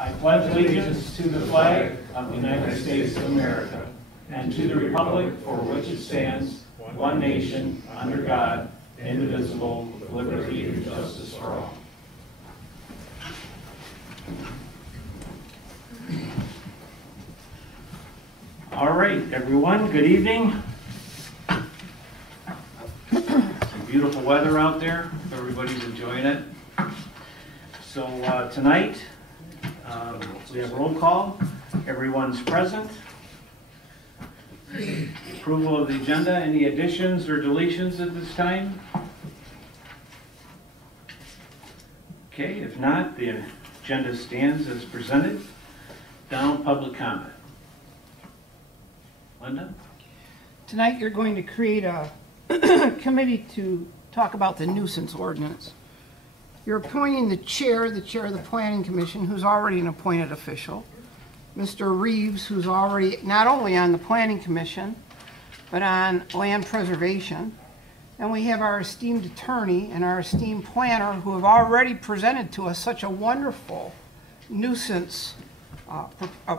I pledge allegiance to the flag of the United States of America and to the republic for which it stands, one nation, under God, indivisible, with liberty and justice for all. All right, everyone, good evening. Some beautiful weather out there. Everybody's enjoying it. So tonight, we have roll call. Everyone's present. Approval of the agenda. Any additions or deletions at this time? Okay, if not, the agenda stands as presented. Down public comment. Linda? Tonight you're going to create a committee to talk about the nuisance ordinance. You're appointing the chair of the Planning Commission, who's already an appointed official. Mr. Reeves, who's already not only on the Planning Commission, but on land preservation. And we have our esteemed attorney and our esteemed planner who have already presented to us such a wonderful nuisance,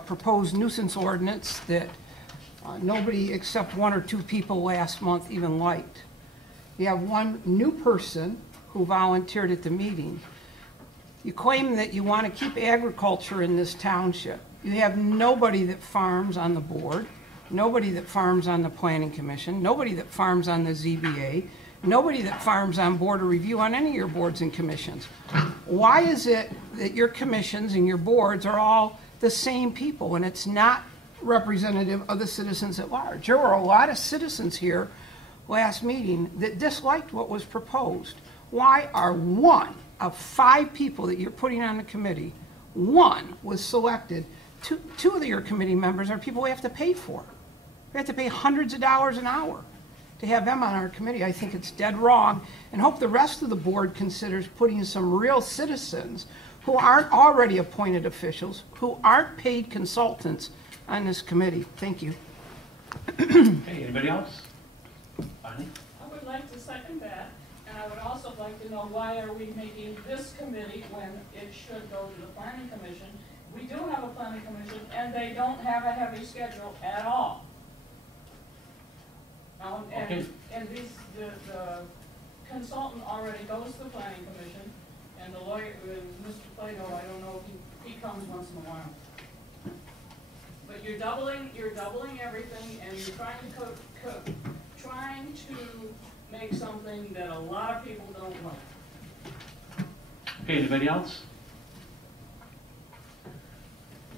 proposed nuisance ordinance that nobody except one or two people last month even liked. You have one new person who volunteered at the meeting. You claim that you want to keep agriculture in this township. You have nobody that farms on the board, nobody that farms on the Planning Commission, nobody that farms on the ZBA, nobody that farms on Board of Review on any of your boards and commissions. Why is it that your commissions and your boards are all the same people and it's not representative of the citizens at large? There were a lot of citizens here last meeting that disliked what was proposed. Why are one of 5 people that you're putting on the committee, one was selected? Two of your committee members are people we have to pay for. We have to pay hundreds of dollars an hour to have them on our committee. I think it's dead wrong, and hope the rest of the board considers putting some real citizens who aren't already appointed officials, who aren't paid consultants on this committee. Thank you. Okay, anybody else? Bonnie? I would like to second that, and I would also like to know why are we making this committee when it should go to the Planning Commission? We do have a Planning Commission, and they don't have a heavy schedule at all. Okay. And the consultant already goes to the Planning Commission, and the lawyer, Mr. Plato, I don't know if he comes once in a while. But you're doubling everything, and you're trying to make something that a lot of people don't like. Okay, anybody else?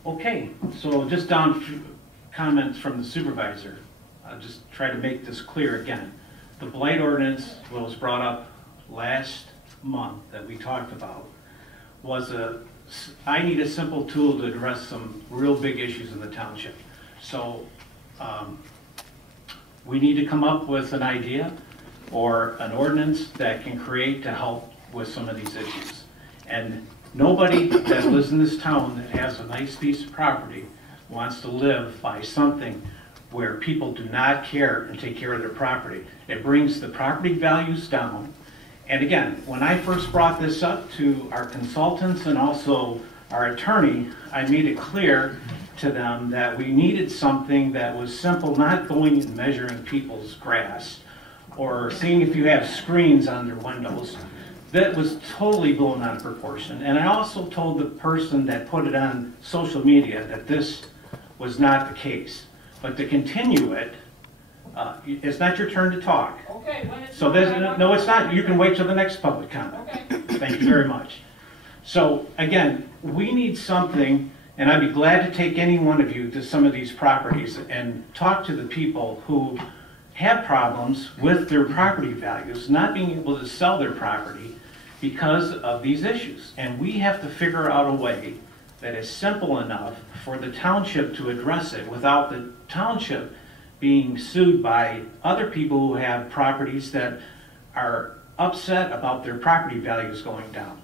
Okay, so just down comments from the supervisor. I'll just try to make this clear again. The blight ordinance was brought up last month that we talked about was I need a simple tool to address some real big issues in the township. So we need to come up with an idea or an ordinance that can create to help with some of these issues. And nobody that lives in this town that has a nice piece of property wants to live by something where people do not care and take care of their property. It brings the property values down. And again, when I first brought this up to our consultants and also our attorney, I made it clear to them that we needed something that was simple, not going and measuring people's grass or seeing if you have screens on their windows. That was totally blown out of proportion. And I also told the person that put it on social media that this was not the case. But to continue it, it's not your turn to talk. Okay, when it's so no, it's not. You can wait till the next public comment. Okay. Thank you very much. So again, we need something, and I'd be glad to take any one of you to some of these properties and talk to the people who have problems with their property values, not being able to sell their property because of these issues. And we have to figure out a way that is simple enough for the township to address it without the township being sued by other people who have properties that are upset about their property values going down.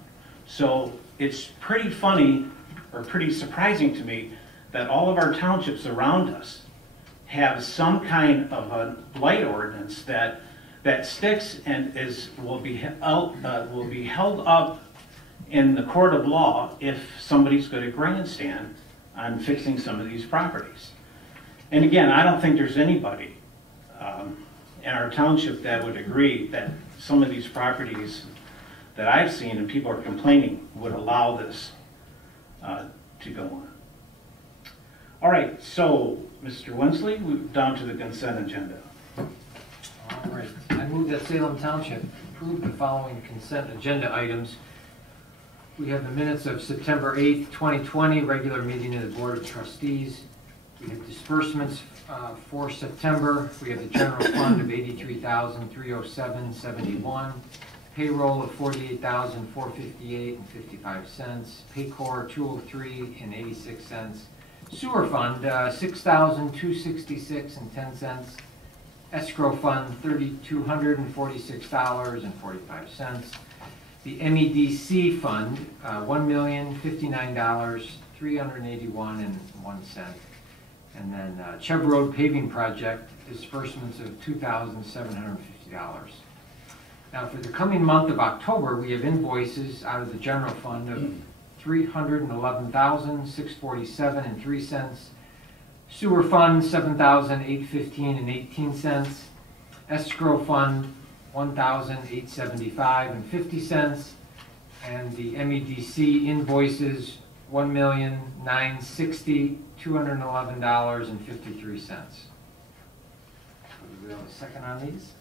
So it's pretty funny or pretty surprising to me that all of our townships around us have some kind of a blight ordinance that sticks and will be held up in the court of law if somebody's going to grandstand on fixing some of these properties. And again, I don't think there's anybody in our township that would agree that some of these properties that I've seen and people are complaining would allow this to go on. All right, so Mr. Wensley, we're down to the consent agenda. All right, I move that Salem Township approve the following consent agenda items. We have the minutes of September 8th, 2020, regular meeting of the Board of Trustees. We have disbursements for September. We have the general fund of $83,307.71, payroll of $48,458.55, Paycor $203.86, sewer fund $6,266.10, escrow fund $3,246.45. The MEDC fund, $1,059,381.01. And then Chubb Road paving project, disbursements of $2,750. Now for the coming month of October, we have invoices out of the general fund of $311,647.03. Sewer fund, $7,815.18. Escrow fund, $1,875.50, and the MEDC invoices $1,960,211.53. Do we have a second on these?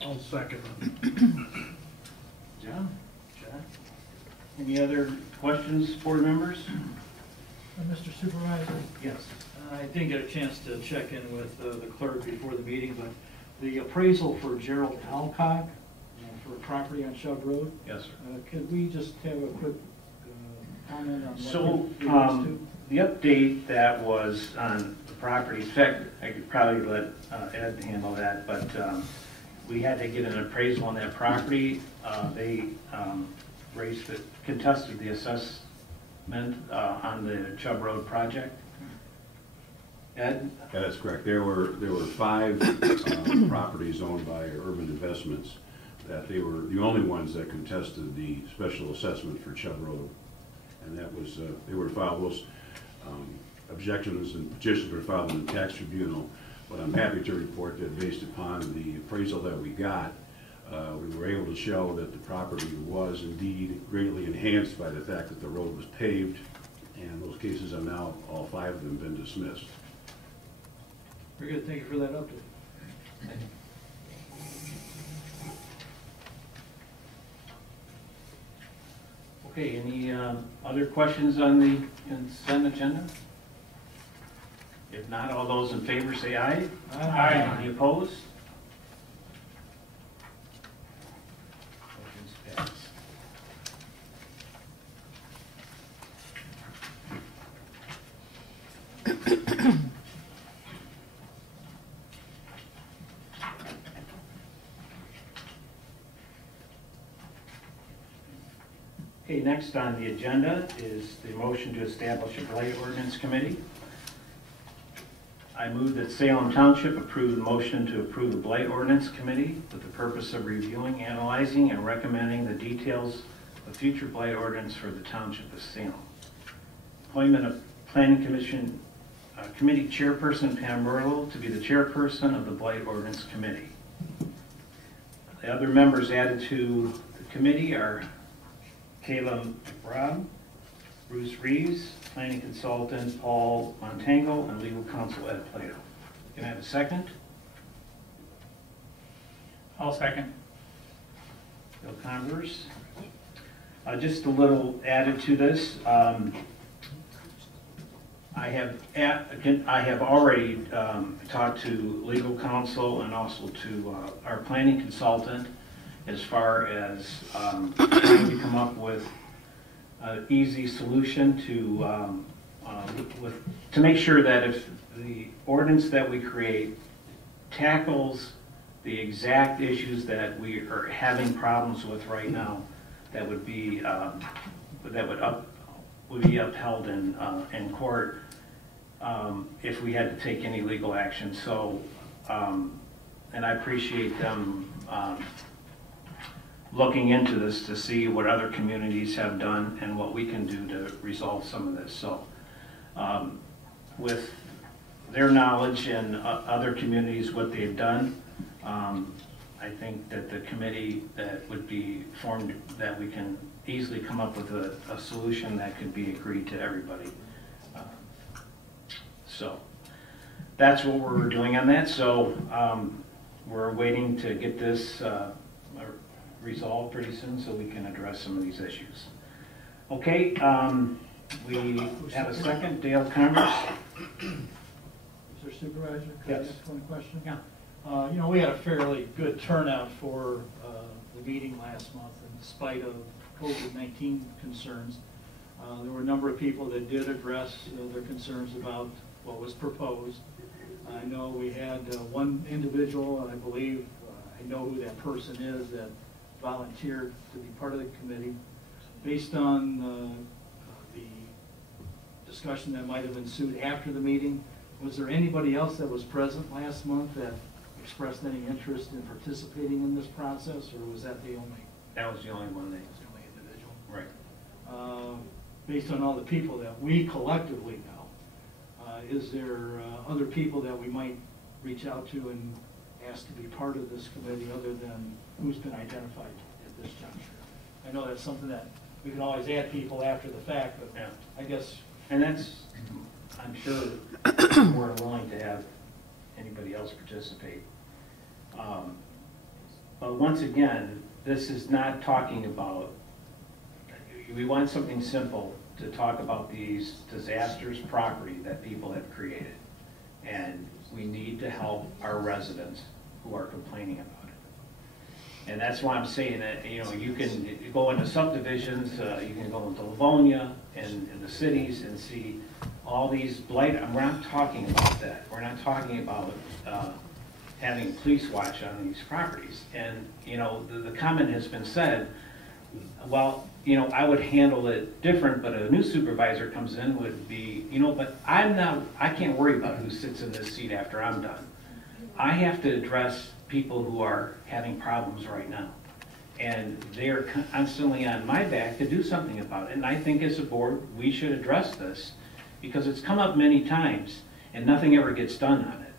I'll second them. John? Any other questions, board members? Mr. Supervisor, Yes. I didn't get a chance to check in with the clerk before the meeting, but the appraisal for Gerald Alcock for property on Chubb Road, Yes, sir. could we just have a quick comment on what So, it relates to? the update that was on the property, in fact, I could probably let Ed handle that, but we had to get an appraisal on that property. They contested the assessment on the Chubb Road project. Ed? Yeah, that's correct. There were 5 properties owned by Urban Investments that they were the only ones that contested the special assessment for Chubb Road. And that was, they were filed, those objections and petitions were filed in the tax tribunal. But I'm happy to report that based upon the appraisal that we got, we were able to show that the property was indeed greatly enhanced by the fact that the road was paved. And those cases have now, all 5 of them, been dismissed. Very good, thank you for that update. Okay, any other questions on the consent agenda? If not, all those in favor say aye. Aye. Any opposed? Motion's passed. Okay, next on the agenda is the motion to establish a blight ordinance committee. I move that Salem Township approve the motion to approve the blight ordinance committee with the purpose of reviewing, analyzing, and recommending the details of future blight ordinance for the Township of Salem. Appointment of Planning Commission Committee Chairperson Pam Merlo to be the chairperson of the blight ordinance committee. The other members added to the committee are Caleb McBride, Bruce Reeves, planning consultant Paul Montango, and legal counsel Ed Plato. Can I have a second? I'll second. Bill Converse. Just a little added to this. I have already talked to legal counsel and also to our planning consultant as far as trying to come up with an easy solution to make sure that if the ordinance that we create tackles the exact issues that we are having problems with right now, that would be upheld in court if we had to take any legal action. So, and I appreciate them looking into this to see what other communities have done and what we can do to resolve some of this. So with their knowledge and other communities, what they've done, I think that the committee that would be formed, that we can easily come up with a solution that could be agreed to everybody. So that's what we're doing on that. So we're waiting to get this resolved pretty soon so we can address some of these issues. Okay, we have a second, Dale Converse. Mr. Supervisor, could I Yes. ask one question? Yeah. You know, we had a fairly good turnout for the meeting last month, in spite of COVID-19 concerns. There were a number of people that did address their concerns about what was proposed. I know we had one individual, I believe, I know who that person is, that volunteered to be part of the committee. Based on the discussion that might have ensued after the meeting, was there anybody else that was present last month that expressed any interest in participating in this process, or was that the only? That was the only one That's the only individual. Right. Based on all the people that we collectively know, is there other people that we might reach out to and ask to be part of this committee other than who's been identified at this juncture? I know that's something that we can always add people after the fact, but Yeah. I guess. And that's, I'm sure we're willing to have anybody else participate. But once again, this is not talking about, we want something simple to talk about these disastrous property that people have created. And we need to help our residents who are complaining about it. And that's why I'm saying that, you know, you can go into subdivisions, you can go into Livonia and the cities and see all these blight. We're not talking about that. We're not talking about having police watch on these properties. And, you know, the comment has been said, well, you know, I would handle it different, but a new supervisor comes in would be, you know, but I can't worry about who sits in this seat after I'm done. I have to address people who are having problems right now. And they're constantly on my back to do something about it. And I think as a board, we should address this because it's come up many times and nothing ever gets done on it.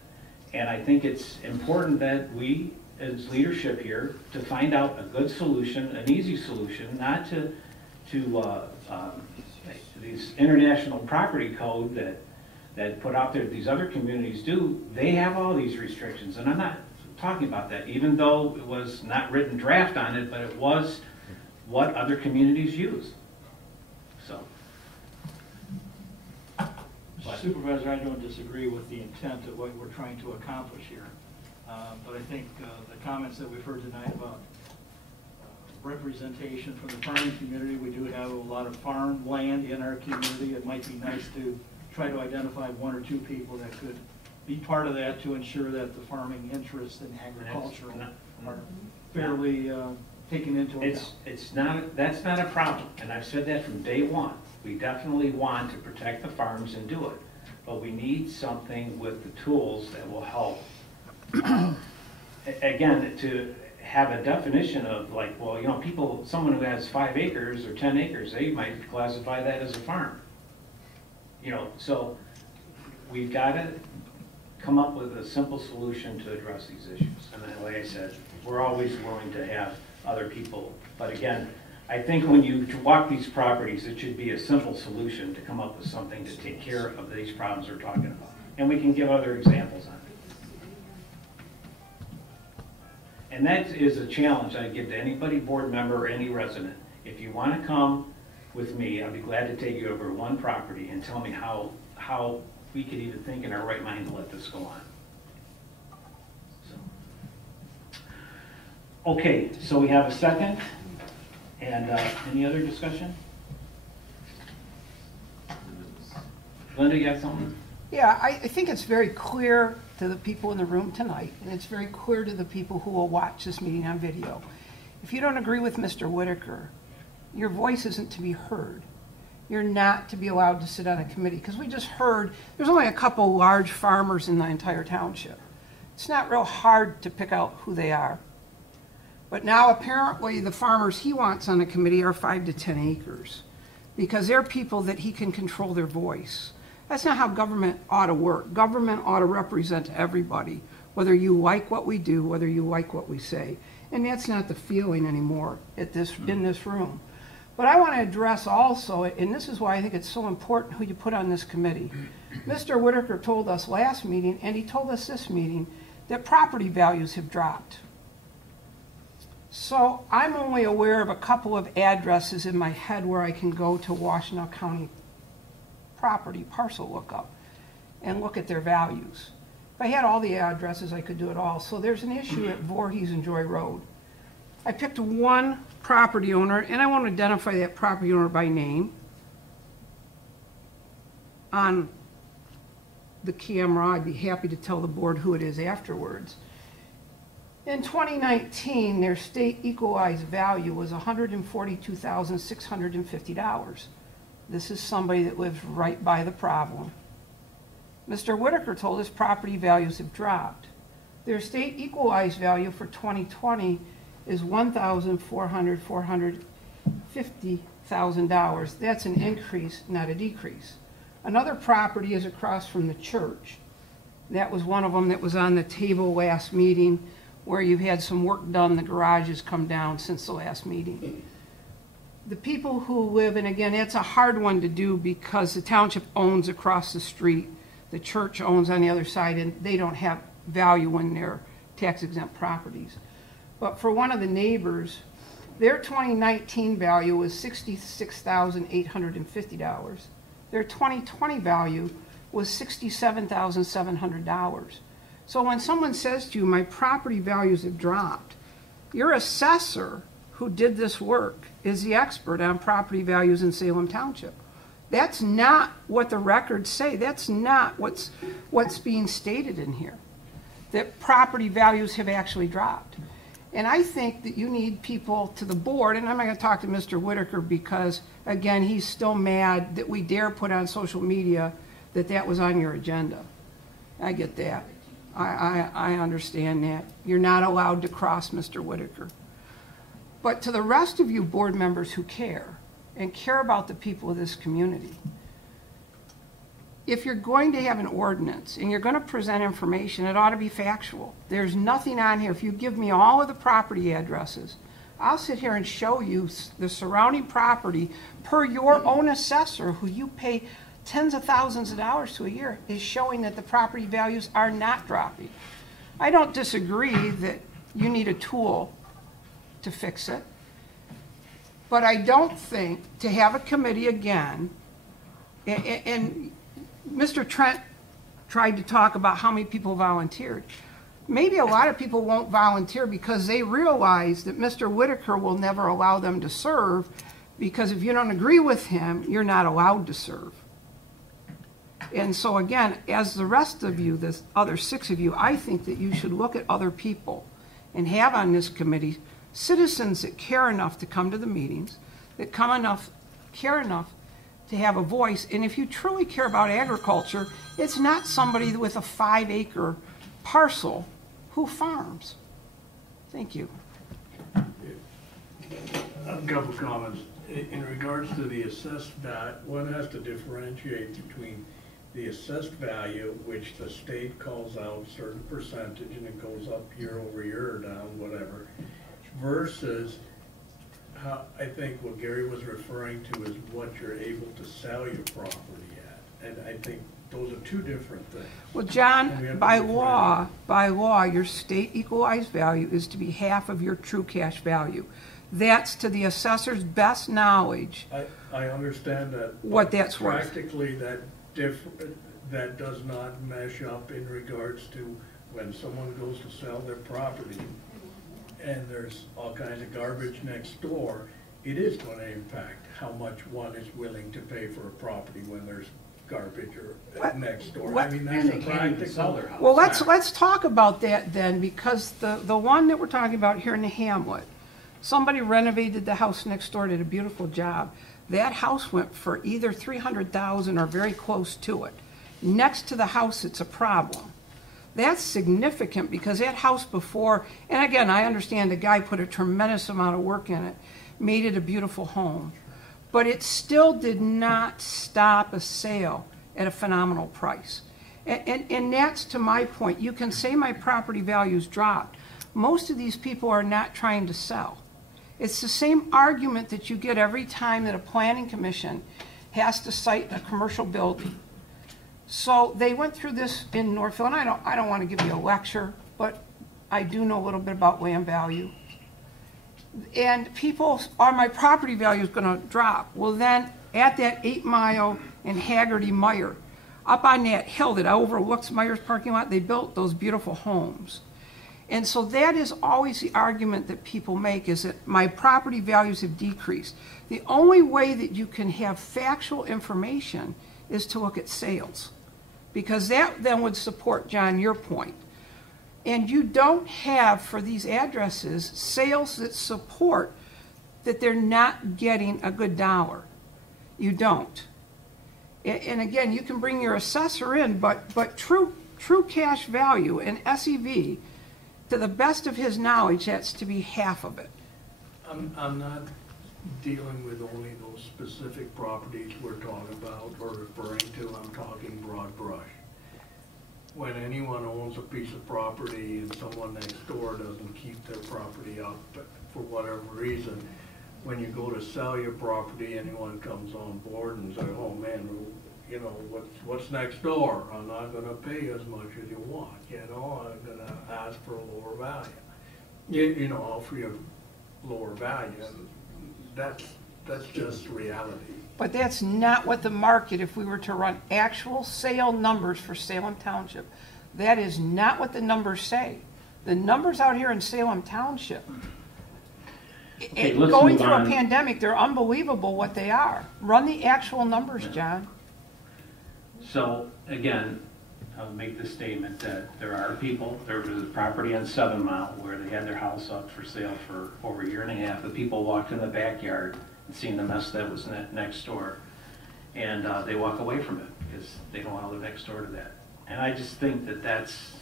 And I think it's important that we, as leadership here, to find out a good solution, an easy solution, not to these international property code that put out there, these other communities do. They have all these restrictions, and I'm not talking about that, even though it was not written draft on it, but it was what other communities use. So. Mr. Supervisor, I don't disagree with the intent of what we're trying to accomplish here. But I think the comments that we've heard tonight about representation from the farming community, we do have a lot of farm land in our community. It might be nice to try to identify one or two people that could be part of that to ensure that the farming interests in agriculture are fairly taken into account. That's not a problem, and I've said that from day one. We definitely want to protect the farms and do it, but we need something with the tools that will help. Again, to have a definition of like, well, you know, someone who has 5 acres or 10 acres, they might classify that as a farm. You know, so we've got to come up with a simple solution to address these issues. And then, like I said, we're always willing to have other people. But again, I think when you walk these properties, it should be a simple solution to come up with something to take care of these problems we're talking about. And we can give other examples on it. And that is a challenge I give to anybody, board member or any resident. If you want to come with me, I'll be glad to take you over one property and tell me how we could even think in our right mind to let this go on. So. Okay, so we have a second. And any other discussion? Linda, you got something? Yeah, I think it's very clear to the people in the room tonight, and it's very clear to the people who will watch this meeting on video. If you don't agree with Mr. Whitaker, your voice isn't to be heard. You're not to be allowed to sit on a committee, because we just heard there's only a couple large farmers in the entire township. It's not real hard to pick out who they are. But now apparently the farmers he wants on the committee are 5 to 10 acres because they're people that he can control their voice. That's not how government ought to work. Government ought to represent everybody, whether you like what we do, whether you like what we say. And that's not the feeling anymore in this room. But I want to address also, and this is why I think it's so important who you put on this committee. Mr. Whitaker told us last meeting, and he told us this meeting, that property values have dropped. So I'm only aware of a couple of addresses in my head where I can go to Washtenaw County property parcel lookup and look at their values. If I had all the addresses, I could do it all. So there's an issue at Voorhees and Joy Road. I picked one property owner, and I want to identify that property owner by name on the camera. I'd be happy to tell the board who it is afterwards. In 2019, their state equalized value was $142,650. This is somebody that lives right by the problem. Mr. Whitaker told us property values have dropped. Their state equalized value for 2020 is $450,000. That's an increase, not a decrease. Another property is across from the church. That was one of them that was on the table last meeting, where you've had some work done, the garage has come down since the last meeting. The people who live, and again, it's a hard one to do because the township owns across the street, the church owns on the other side, and they don't have value in their tax-exempt properties. But for one of the neighbors, their 2019 value was $66,850. Their 2020 value was $67,700. So when someone says to you, my property values have dropped, your assessor who did this work is the expert on property values in Salem Township. That's not what the records say. That's not what's being stated in here, that property values have actually dropped. And I think that you need people to the board, and I'm not going to talk to Mr. Whitaker because, again, he's still mad that we dare put on social media that that was on your agenda. I get that. I understand that. You're not allowed to cross Mr. Whitaker. But to the rest of you board members who care, and care about the people of this community, if you're going to have an ordinance and you're going to present information, it ought to be factual. There's nothing on here. If you give me all of the property addresses, I'll sit here and show you the surrounding property per your own assessor, who you pay tens of thousands of dollars to a year, is showing that the property values are not dropping. I don't disagree that you need a tool to fix it, but I don't think to have a committee again, and Mr. Trent tried to talk about how many people volunteered. Maybe a lot of people won't volunteer because they realize that Mr. Whitaker will never allow them to serve, because if you don't agree with him, you're not allowed to serve. And so again, as the rest of you, the other 6 of you, I think that you should look at other people and have on this committee citizens that care enough to come to the meetings, that care enough to have a voice. And if you truly care about agriculture, it's not somebody with a 5-acre parcel who farms. Thank you. A couple comments. In regards to the assessed value, one has to differentiate between the assessed value, which the state calls out a certain percentage and it goes up year over year or down, whatever, versus how, I think what Gary was referring to is what you're able to sell your property at. And I think those are 2 different things. Well, John, by law, your state equalized value is to be half of your true cash value. That's to the assessor's best knowledge. I understand that. What that's worth. Practically, that does not mesh up in regards to when someone goes to sell their property and there's all kinds of garbage next door. It is going to impact how much one is willing to pay for a property when there's garbage or next door. I mean, that's a practical. Well, let's talk about that then, because the one that we're talking about here in the hamlet, somebody renovated the house next door, did a beautiful job. That house went for either $300,000 or very close to it. Next to the house, it's a problem. That's significant because that house before, and again, I understand the guy put a tremendous amount of work in it, made it a beautiful home, but it still did not stop a sale at a phenomenal price. And that's to my point. You can say my property values dropped. Most of these people are not trying to sell. It's the same argument that you get every time that a planning commission has to cite a commercial building. So they went through this in Northville, and I don't want to give you a lecture, but I do know a little bit about land value. And people, are my property values going to drop? Well, then at that 8 Mile and Haggerty Meyer, up on that hill that overlooks Meyer's parking lot, they built those beautiful homes. And so that is always the argument that people make, is that my property values have decreased. The only way that you can have factual information is to look at sales, because that then would support, John, your point. And you don't have, for these addresses, sales that support that they're not getting a good dollar. You don't. And again, you can bring your assessor in, but true cash value and SEV, to the best of his knowledge, that's to be half of it. I'm not dealing with only those specific properties we're talking about or referring to. I'm talking broad brush. When anyone owns a piece of property and someone next door doesn't keep their property up for whatever reason, when you go to sell your property, anyone comes on board and says, oh man, you know, what's next door? I'm not gonna pay as much as you want, you know, I'm gonna ask for a lower value. You know, offer you a lower value. That's just reality. But that's not what the market, if we were to run actual sale numbers for Salem Township, that is not what the numbers say. The numbers out here in Salem Township, Okay, let's going move through a on. pandemic, they're unbelievable what they are. Run the actual numbers, John. So, again, I'll make the statement that there are people, there was a property on 7 Mile where they had their house up for sale for over a year and a half. The people walked in the backyard and seen the mess that was next door, and they walk away from it because they don't want to live next door to that. And I just think that that's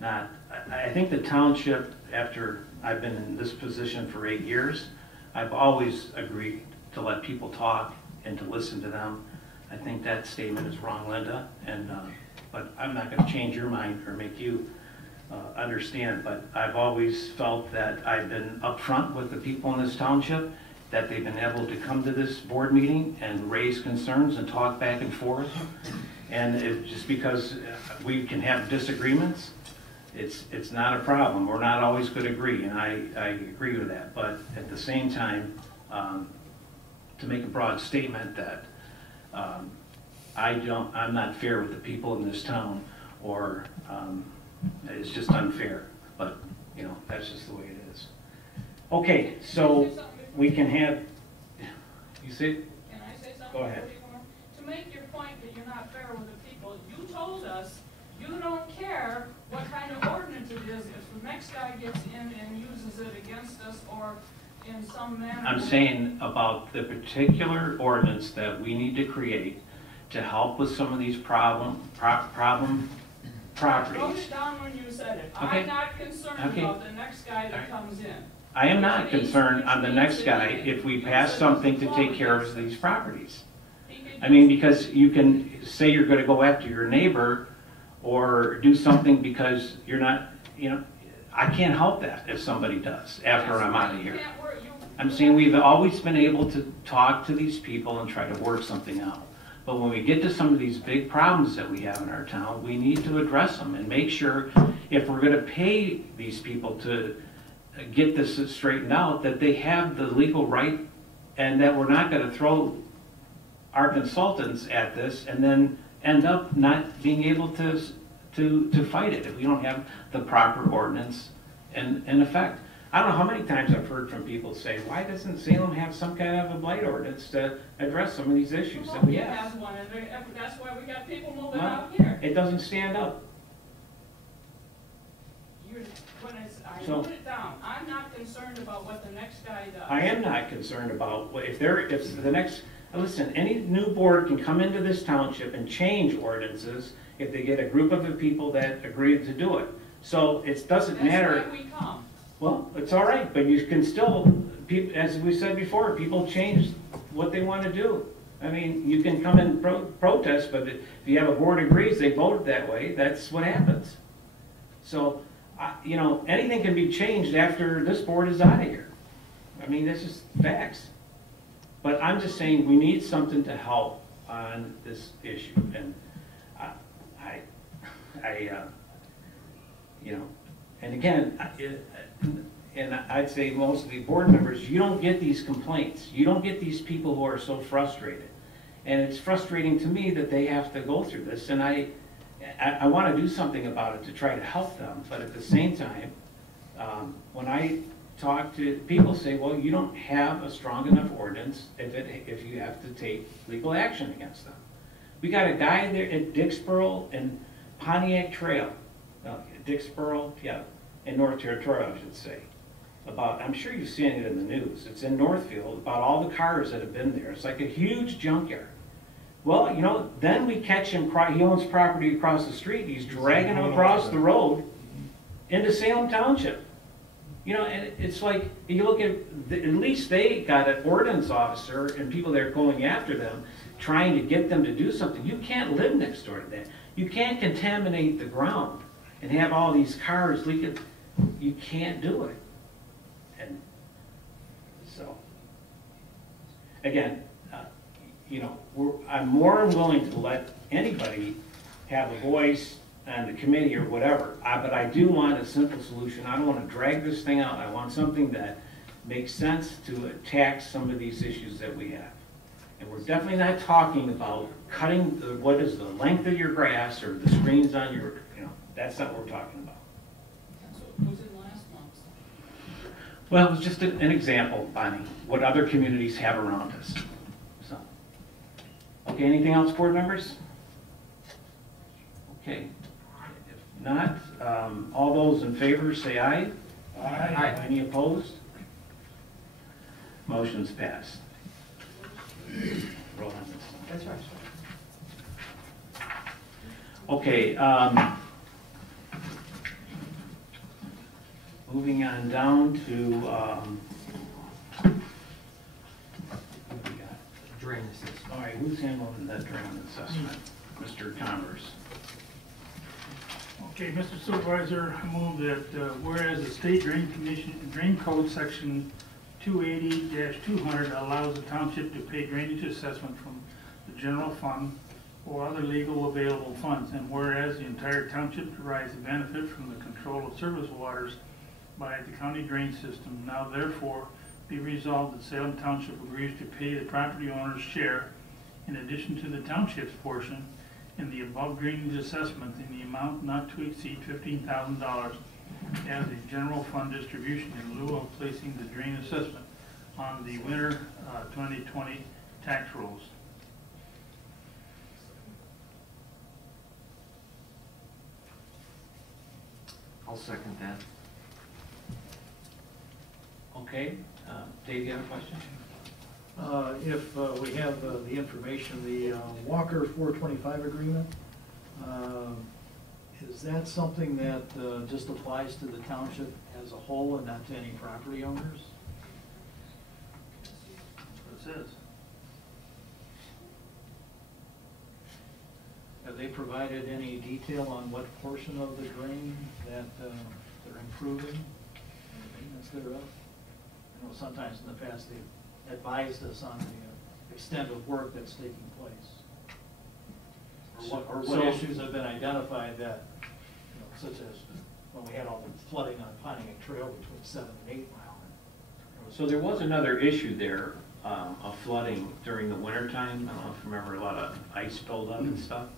not, I think the township, after I've been in this position for 8 years, I've always agreed to let people talk and to listen to them. I think that statement is wrong, Linda, and but I'm not going to change your mind or make you understand, but I've always felt that I've been upfront with the people in this township, that they've been able to come to this board meeting and raise concerns and talk back and forth. And just because we can have disagreements, it's not a problem. We're not always going to agree, and I agree with that. But at the same time, to make a broad statement that I'm not fair with the people in this town, or it's just unfair. But, you know, that's just the way it is. Okay, so we can have, you see? Can I say something? Go ahead. To make your point that you're not fair with the people, you told us you don't care what kind of ordinance it is if the next guy gets in and uses it against us or in some manner. I'm saying about the particular ordinance that we need to create to help with some of these problem Wrote properties. it down when you said it. Okay. I'm not concerned Okay. about the next guy that comes in. I am not concerned on the next guy if we pass something to take care of these properties. I mean, because you can say you're going to go after your neighbor or do something because you're not, you know, I can't help that if somebody does after I'm out of here. I'm saying we've always been able to talk to these people and try to work something out. But when we get to some of these big problems that we have in our town, we need to address them and make sure if we're going to pay these people to get this straightened out, that they have the legal right and that we're not going to throw our consultants at this and then end up not being able to fight it if we don't have the proper ordinance in effect. I don't know how many times I've heard from people say, why doesn't Salem have some kind of a blight ordinance to address some of these issues that we It have? has one, and that's why we got people moving Well, out here. it doesn't stand up. I So- wrote it down. I'm not concerned about what the next guy does. I am not concerned about if the next. Listen, any new board can come into this township and change ordinances if they get a group of the people that agree to do it. So it doesn't matter. That's why we come. Well, it's all right, but you can still, as we said before, people change what they want to do. I mean, you can come and protest, but if you have a board agrees, they voted that way, that's what happens. So, you know, anything can be changed after this board is out of here. I mean, this is facts. But I'm just saying, we need something to help on this issue, and you know, and again, and I'd say most of the board members, you don't get these complaints. You don't get these people who are so frustrated. And it's frustrating to me that they have to go through this, and I want to do something about it to try to help them, but at the same time, when I talk to people, say, well, you don't have a strong enough ordinance if you have to take legal action against them. We got a guy there at Dixboro and Pontiac Trail, Dixboro, yeah, in North Territorial, I should say. About, I'm sure you've seen it in the news. It's in Northfield, about all the cars that have been there. It's like a huge junkyard. Well, you know, then we catch him, he owns property across the street, he's dragging them across the road into Salem Township. You know, and it's like, you look at least they got an ordinance officer and people that are going after them, trying to get them to do something. You can't live next door to that. You can't contaminate the ground and have all these cars leaking. You can't do it. And so, again, you know, I'm more than willing to let anybody have a voice on the committee or whatever, but I do want a simple solution. I don't want to drag this thing out. I want something that makes sense to attack some of these issues that we have. And we're definitely not talking about cutting what is the length of your grass or the screens on your, you know, that's not what we're talking about. That's what was in last month's. Well, it was just an example, Bonnie, what other communities have around us. So, okay, anything else, board members? Okay, if not, all those in favor say aye. Aye. Any opposed? Motion's passed. Roll on this one. That's right. Okay, moving on down to, what do we got? Drain assessment. All right, who's handling that drain assessment? Mr. Converse. Okay, Mr. Supervisor, I move that whereas the State Drain Commission, Drain Code Section 280-200 allows the township to pay drainage assessment from the general fund or other legal available funds, and whereas the entire township derives a benefit from the control of surface waters by the county drain system, now therefore be resolved that Salem Township agrees to pay the property owner's share in addition to the township's portion in the above drainage assessment in the amount not to exceed $15,000 as a general fund distribution in lieu of placing the drain assessment on the winter 2020 tax rolls. I'll second that. Okay, Dave, you have a question? If we have the information, the Walker 425 agreement, is that something that just applies to the township as a whole and not to any property owners? That's what it says. Have they provided any detail on what portion of the drain that they're improving, and the maintenance thereof? I know sometimes in the past they've advised us on the extent of work that's taking place. Or what issues have been identified that, you know, such as when we had all the flooding on Pontiac Trail between 7 and 8 Mile. So there was another issue there of flooding during the winter time. I don't know if you remember, a lot of ice buildup and stuff.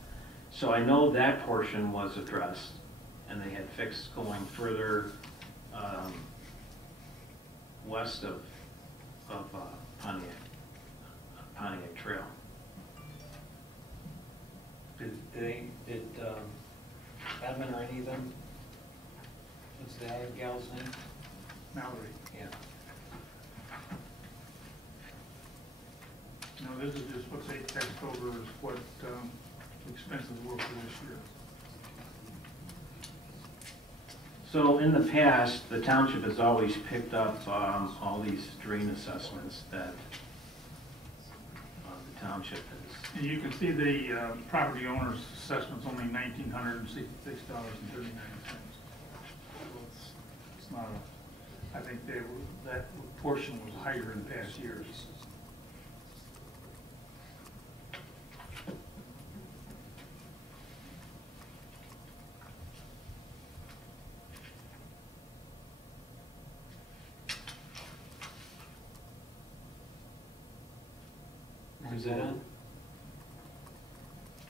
So I know that portion was addressed, and they had fixed going further west of Pontiac Trail. Did Edmund or any of them, what's the other gal's name? Mallory. Yeah. No, this is just what they text over is what expenses were for this year. So in the past, the township has always picked up all these drain assessments that the township has. And you can see the property owner's assessment's only $1,966.39. It's not a, I think that portion was higher in past years. Where's it on?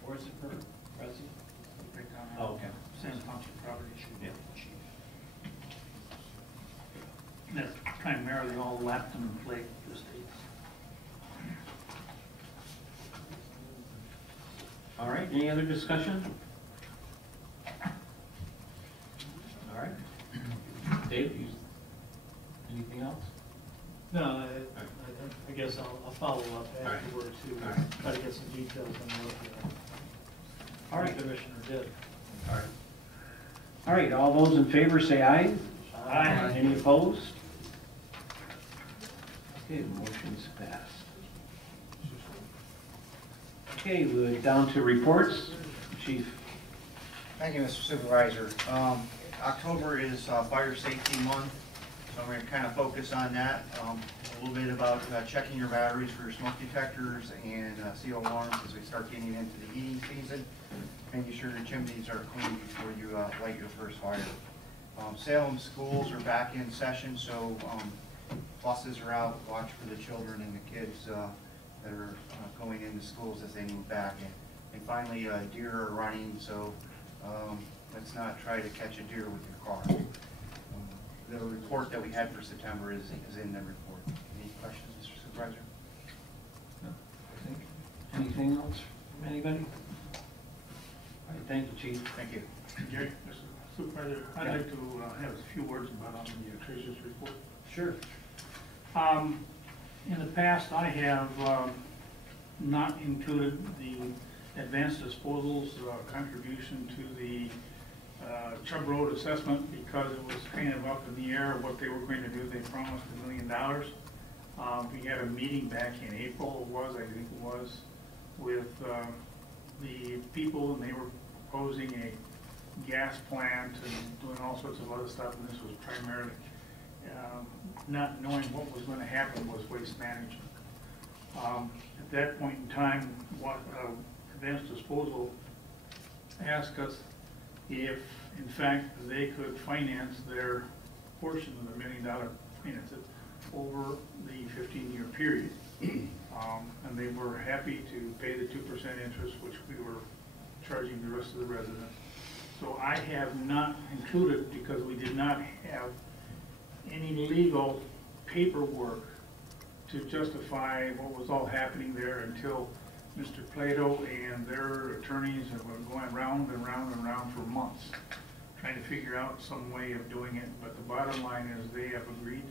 Where's it for, Rusty? Oh, okay. Salem Township property. Yeah. And that's primarily all Lapton and Flake estates. All right, any other discussion? All right. Dave, anything else? No, I guess I'll follow up All right. afterward to All right. try to get some details on what All right. the commissioner did. All right. All right, all those in favor say aye. Aye. Any opposed? Okay, the motion's passed. Okay, we're down to reports. Chief. Thank you, Mr. Supervisor. October is Fire Safety Month, so I'm going to kind of focus on that. A little bit about checking your batteries for your smoke detectors and CO alarms as we start getting into the heating season. Making sure your chimneys are clean before you light your first fire. Salem schools are back in session, so buses are out. Watch for the children and the kids that are going into schools as they move back. And finally, deer are running, so let's not try to catch a deer with your car. The report that we had for September is in the report. Any questions, Mr. Supervisor? No, I think. Anything else from anybody? All right, thank you, Chief. Thank you. Jerry, Mr. Supervisor, I'd like to have a few words about on the treasurer's report. Sure. In the past, I have not included the advanced disposals contribution to the Chubb Road assessment because it was kind of up in the air what they were going to do. They promised $1 million. We had a meeting back in April, I think it was, with the people, and they were proposing a gas plant and doing all sorts of other stuff, and this was primarily not knowing what was going to happen was waste management. At that point in time, what Advanced Disposal asked us if, in fact, they could finance their portion of the $1 million finance it over the 15-year period. And they were happy to pay the 2% interest, which we were charging the rest of the residents. So I have not included, because we did not have any legal paperwork to justify what was all happening there until Mr. Plato and their attorneys have been going round and round and round for months, trying to figure out some way of doing it. But the bottom line is they have agreed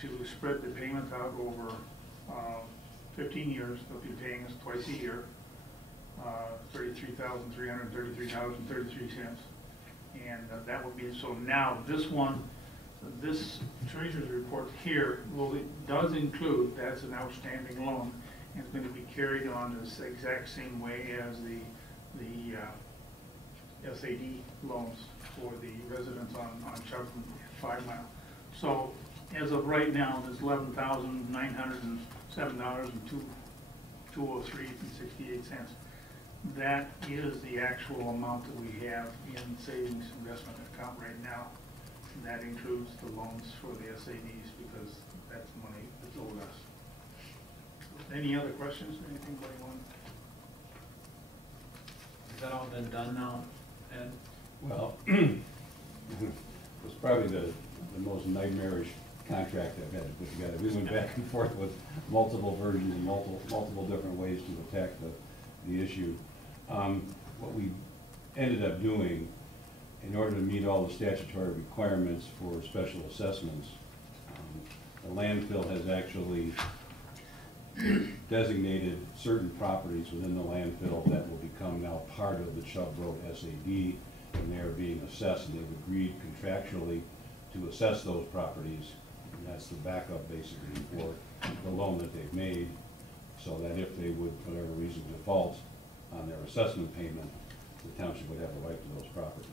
to spread the payments out over 15 years. They'll be paying us twice a year, $33,333.33. And that would be, so now this one, this treasurer's report here does include, that's an outstanding loan, and it's going to be carried on this exact same way as the SAD loans for the residents on Chubb 5 Mile. So as of right now, there's $11,907.203.68. That is the actual amount that we have in savings investment account right now. And that includes the loans for the SADs because that's money that's owed us. Any other questions? Anything anybody want? Has that all been done now, Ed? Well, it was probably the most nightmarish contract I've had to put together. We went back and forth with multiple versions and multiple different ways to attack the issue. What we ended up doing, in order to meet all the statutory requirements for special assessments, the landfill has actually designated certain properties within the landfill that will become now part of the Chubb Road SAD, and they are being assessed, and they've agreed contractually to assess those properties, and that's the backup basically for the loan that they've made, so that if they would, for whatever reason, default on their assessment payment, the township would have a right to those properties.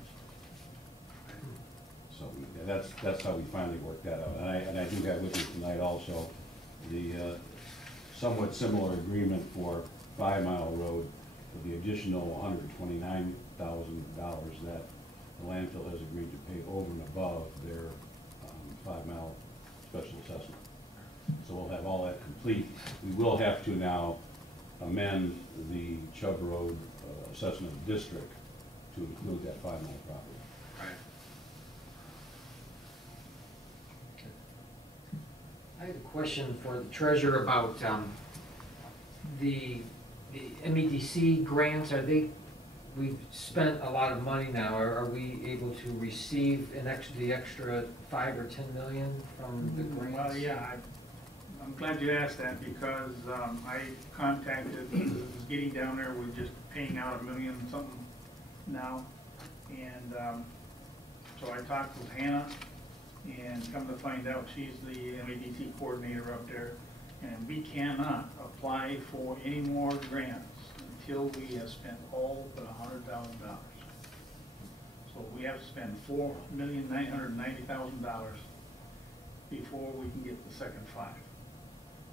So yeah, that's how we finally worked that out. And I do have with me tonight also the somewhat similar agreement for 5 Mile Road for the additional $129,000 that the landfill has agreed to pay over and above their 5 Mile special assessment. So we'll have all that complete. We will have to now amend the Chubb Road assessment district to include that 5 Mile property. I have a question for the treasurer about the MEDC grants. We've spent a lot of money now. Are we able to receive the extra 5 or 10 million from the grants? Well, yeah, I'm glad you asked that because I contacted, was getting down there, we're just paying out $1 million something now. And so I talked with Hannah, and come to find out she's the MEDC coordinator up there. And we cannot apply for any more grants until we have spent all but $100,000. So we have to spend $4,990,000 before we can get the second 5.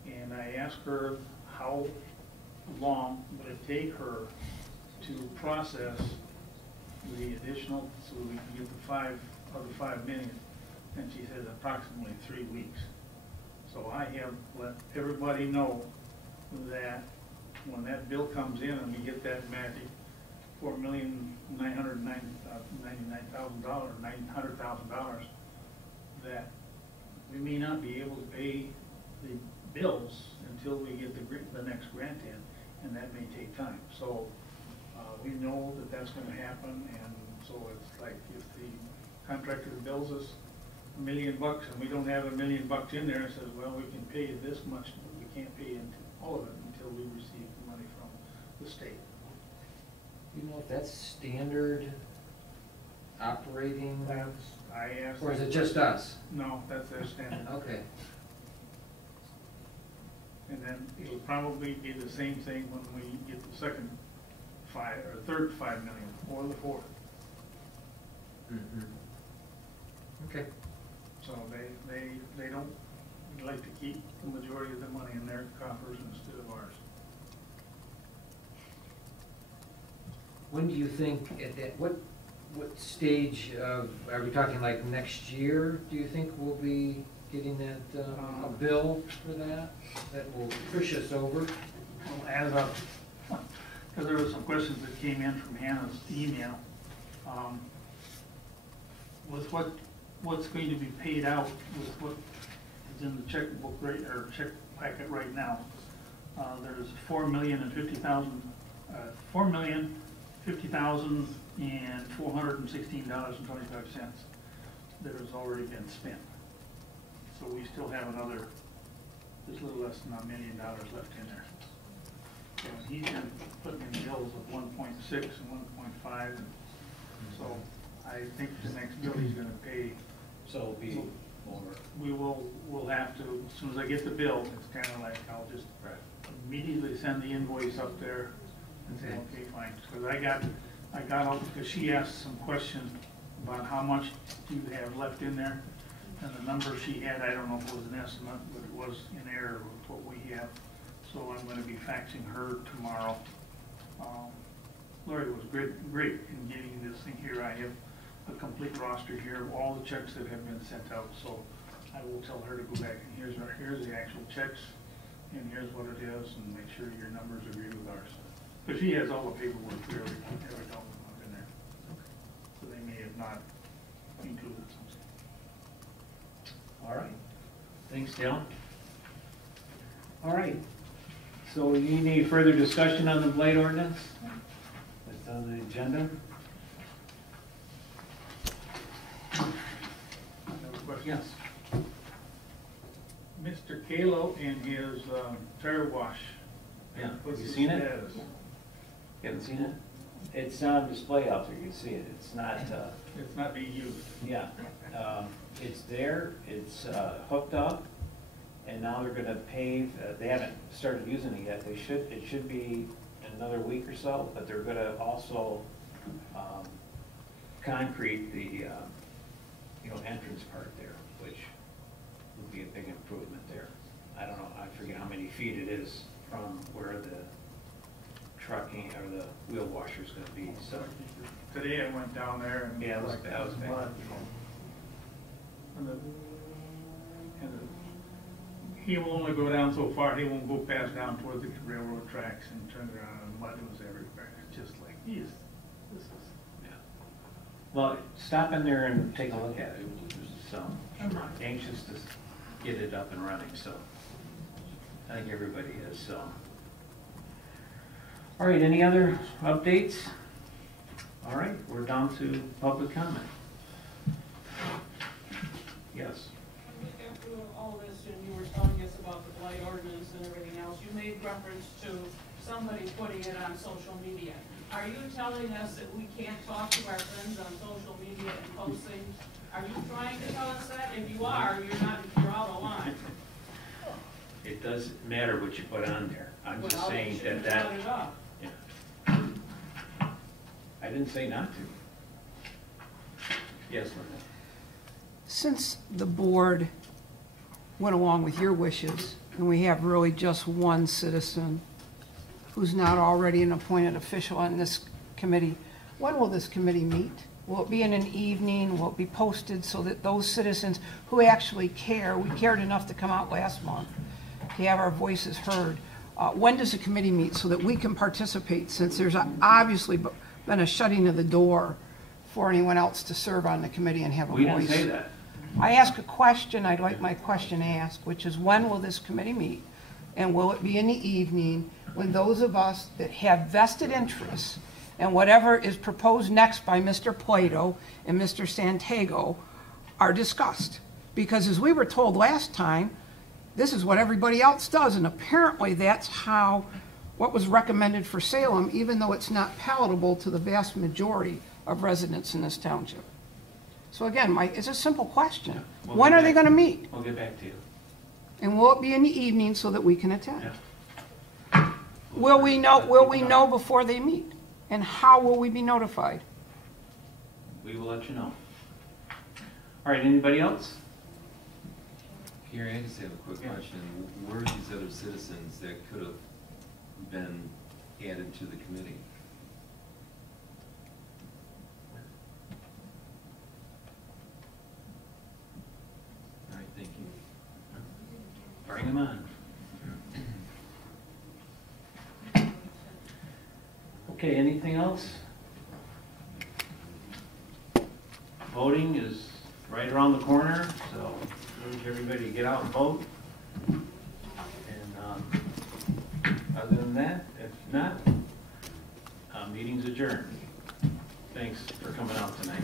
And I asked her how long would it take her to process the additional, so we can get the 5 million. And she said approximately 3 weeks. So I have let everybody know that when that bill comes in and we get that magic $4,999,000, $900,000, that we may not be able to pay the bills until we get the next grant in, and that may take time. So we know that that's going to happen, and so it's like if the contractor bills us $1 million and we don't have $1 million in there, it says, well, we can pay you this much, but we can't pay you all of it until we receive the money from the state. You know if that's standard operating? I asked. Or is it just us? No, that's their standard. Okay. And then it'll probably be the same thing when we get the second 5 or third 5 million or the 4th. Mm-hmm. Okay. So they don't like to keep the majority of the money in their coffers instead of ours. When do you think, at that, what stage of, are we talking like next year, do you think we'll be getting that, a bill for that will push us over? Well, as of, because there were some questions that came in from Hannah's email, with what's going to be paid out with what is in the checkbook rate or check packet right now, there's $4,050,416.25 that has already been spent. So we still have another, just a little less than $1 million left in there. And he's been putting in bills of 1.6 and 1.5, and so I think the next bill he's gonna pay. So it'll be over. We'll have to, as soon as I get the bill, it's kinda like, I'll just immediately send the invoice up there and say, okay, fine. Because I got all, because she asked some questions about how much do you have left in there. And the number she had, I don't know if it was an estimate, but it was in error with what we have. So I'm gonna be faxing her tomorrow. Lori was great in getting this thing here. I have a complete roster here of all the checks that have been sent out. So I will tell her to go back and here's the actual checks, and here's what it is, and make sure your numbers agree with ours. But she has all the paperwork for every dollar in there. So they may have not included something. All right. Thanks, Dale. All right. So you need any further discussion on the blight ordinance that's on the agenda? Another question? Yes. Mr. Kalo and his tire wash. Yeah, What's have you the seen it? status? You haven't seen it? It's on display out there, you can see it, it's not, It's not being used. yeah, it's there, it's hooked up, and now they're gonna pave, they haven't started using it yet, it should be in another week or so, but they're gonna also concrete the, entrance part there, which would be a big improvement there. I don't know, I forget how many feet it is from where the trucking or the wheel washer's gonna be, so. Today I went down there and. Yeah, it was like, bad, it was bad. mud. He will only go down so far, he won't go past down toward the railroad tracks and turn around, and mud was everywhere, just like, this is. Yeah. Well, stop in there and take a look at it, so, I'm anxious to get it up and running, so. I think everybody is, so. All right, any other updates? All right, we're down to public comment. Yes. After all this, and you were telling us about the blight ordinance and everything else, you made reference to somebody putting it on social media. Are you telling us that we can't talk to our friends on social media and post things? Are you trying to tell us that? If you are, you're out of line. It doesn't matter what you put on there. I'm just Well, saying you shouldn't that. have brought it up. I didn't say not to. Yes, Linda. Since the board went along with your wishes, and we have really just one citizen who's not already an appointed official on this committee, when will this committee meet? Will it be in an evening? Will it be posted so that those citizens who actually care, we cared enough to come out last month, to have our voices heard, when does the committee meet so that we can participate, since there's obviously been a shutting of the door for anyone else to serve on the committee and have a voice? We didn't say that. I ask a question, I'd like my question asked, which is, when will this committee meet? And will it be in the evening when those of us that have vested interests and whatever is proposed next by Mr. Plato and Mr. Santago are discussed? Because as we were told last time, this is what everybody else does, and apparently that's how, what was recommended for Salem, even though it's not palatable to the vast majority of residents in this township. So again, it's a simple question. We'll When get are they back- going to meet? We'll get back to you. And will it be in the evening so that we can attend? Yeah. Will we know before they meet? And how will we be notified? We will let you know. All right, anybody else? Gary, I just have a quick question. Where are these other citizens that could have been added to the committee? All right, thank you. Bring them on. Okay, anything else? Voting is right around the corner, so urge everybody to get out and vote. And other than that, if not, meeting's adjourned. Thanks for coming out tonight.